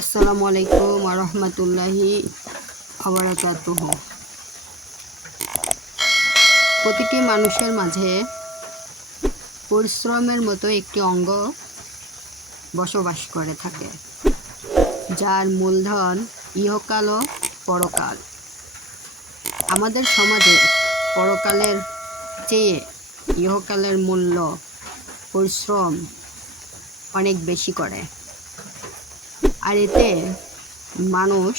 আসসালামু আলাইকুম রহমতুল্লাহি আবরাকাতুহ প্রতিটি মানুষের মাঝে পরিশ্রমের মতো একটি অঙ্গ বসবাস করে থাকে, যার মূলধন ইহকাল ও পরকাল। আমাদের সমাজে পরকালের চেয়ে ইহকালের মূল্য পরিশ্রম অনেক বেশি করে। আর এতে মানুষ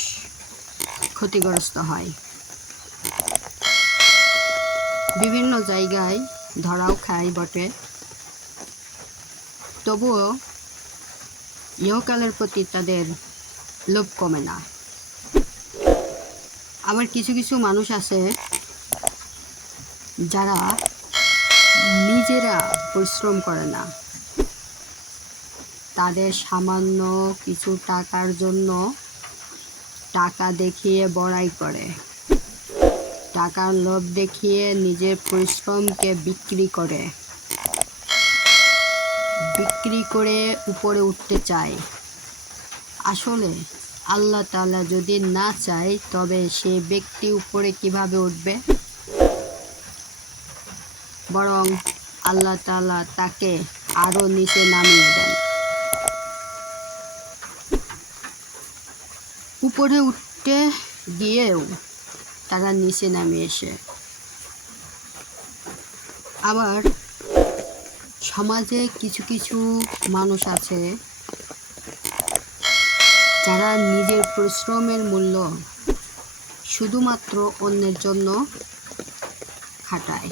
ক্ষতিগ্রস্ত হয়। বিভিন্ন জায়গায় ধরাও খায় বটে। তবুও ইহকালের প্রতি তাদের লোভ কমে না। আবার কিছু কিছু মানুষ আছে যারা নিজেরা পরিশ্রম করে না। তাদের সামান্য কিছু টাকার জন্য টাকা দেখিয়ে বড়াই করে। টাকার লোভ দেখিয়ে নিজের পরিশ্রমকে বিক্রি করে। বিক্রি করে উপরে উঠতে চায়। আসলে আল্লাহ তালা যদি না চায়, তবে সে ব্যক্তি উপরে কীভাবে উঠবে? বরং আল্লাহ তাআলা তাকে আরও নিচে নামিয়ে দেন। উপরে উঠতে গিয়েও তারা নিচে নামে এসে। আবার সমাজে কিছু কিছু মানুষ আছে যারা নিজের পরিশ্রমের মূল্য শুধুমাত্র অন্যের জন্য খাটায়।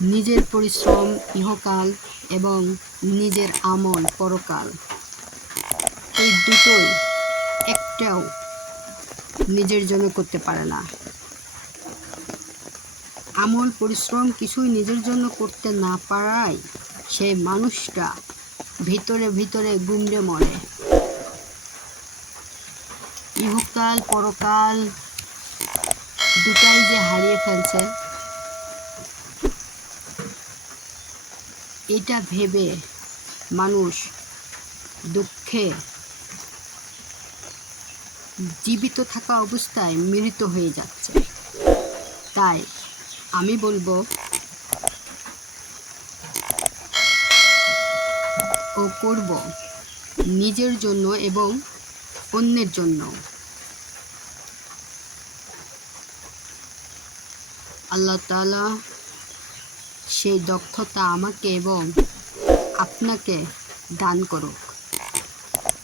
নিজের পরিশ্রম ইহকাল এবং নিজের আমল পরকাল। এই দুটোই একটাও নিজের জন্য করতে পারে না। আমল পরিশ্রম কিছুই নিজের জন্য করতে না পারায় সেই মানুষটা ভিতরে ভিতরে গুমড়ে মরে। ইহকাল, পরকাল দুটাই যে হারিয়ে ফেলছে, এটা ভেবে মানুষ দুঃখে জীবিত থাকা অবস্থায় মৃত হয়ে যাচ্ছে। তাই আমি বলব, ও করব নিজের জন্য এবং অন্যের জন্য। আল্লাহ তাআলা সেই দক্ষতা আমাকে এবং আপনাকে দান করুক।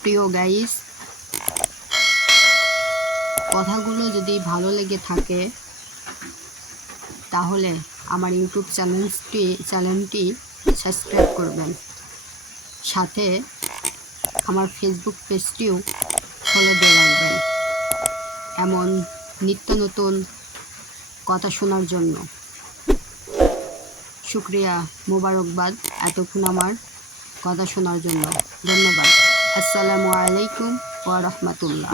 প্রিয় গাইস কথাগুলো যদি ভালো লেগে থাকে, তাহলে আমার ইউটিউব চ্যানেলটি চ্যানেলটি সাবস্ক্রাইব করবেন। সাথে আমার ফেসবুক পেজটিও ফলো দিয়ে রাখবেন। এমন নিত্য নতুন কথা শোনার জন্য। শুক্রিয়া মোবারকবাদ এতক্ষণ আমার কথা শোনার জন্য। ধন্যবাদ। আসসালামু আলাইকুম ওয়া রাহমাতুল্লাহ।